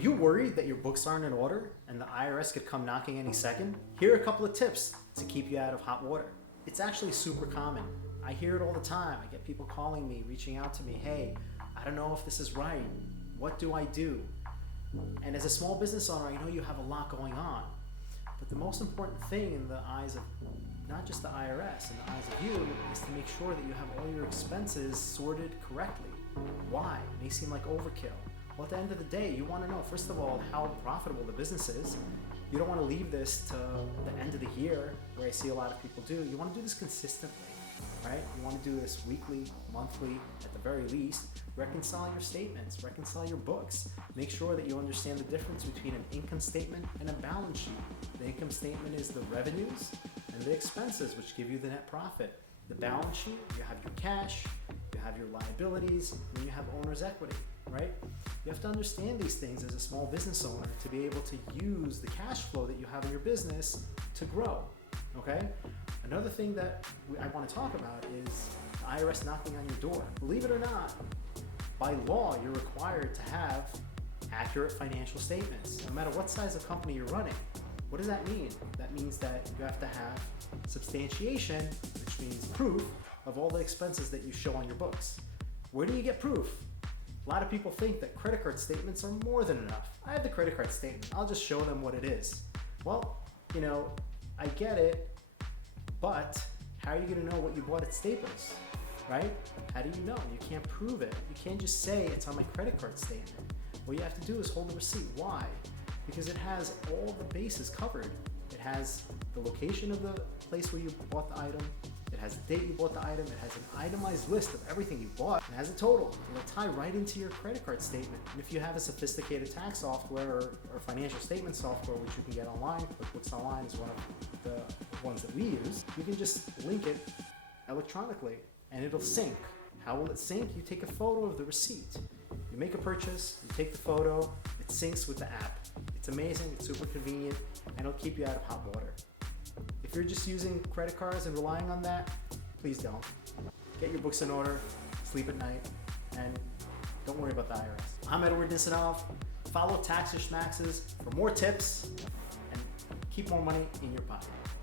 you worried that your books aren't in order and the IRS could come knocking any second? Here are a couple of tips to keep you out of hot water. It's actually super common. I hear it all the time. I get people calling me, reaching out to me, hey, I don't know if this is right. What do I do? And as a small business owner, I know you have a lot going on. But the most important thing in the eyes of not just the IRS, in the eyes of you, is to make sure that you have all your expenses sorted correctly. Why? It may seem like overkill. Well, at the end of the day, you want to know, first of all, how profitable the business is. You don't want to leave this to the end of the year, where I see a lot of people do. You want to do this consistently, right? You want to do this weekly, monthly, at the very least. Reconcile your statements, reconcile your books. Make sure that you understand the difference between an income statement and a balance sheet. The income statement is the revenues and the expenses, which give you the net profit. The balance sheet, you have your cash, you have your liabilities, and you have owner's equity, right? You have to understand these things as a small business owner to be able to use the cash flow that you have in your business to grow, okay? Another thing that I want to talk about is the IRS knocking on your door. Believe it or not, by law, you're required to have accurate financial statements, no matter what size of company you're running. What does that mean? That means that you have to have substantiation, which means proof of all the expenses that you show on your books. Where do you get proof? A lot of people think that credit card statements are more than enough. I have the credit card statement. I'll just show them what it is. Well, you know, I get it, but how are you going to know what you bought at Staples, right? How do you know? You can't prove it. You can't just say it's on my credit card statement. What you have to do is hold the receipt. Why? Because it has all the bases covered. It has the location of the place where you bought the item. It has the date you bought the item. It has an itemized list of everything you bought. It has a total. It'll tie right into your credit card statement. And if you have a sophisticated tax software or financial statement software, which you can get online, QuickBooks Online is one of the ones that we use, you can just link it electronically and it'll sync. How will it sync? You take a photo of the receipt. You make a purchase, you take the photo, it syncs with the app. It's amazing, it's super convenient, and it'll keep you out of hot water. If you're just using credit cards and relying on that, please don't. Get your books in order, sleep at night, and don't worry about the IRS. I'm Edward Nisanov. Follow Taxer Schmaxes for more tips and keep more money in your pocket.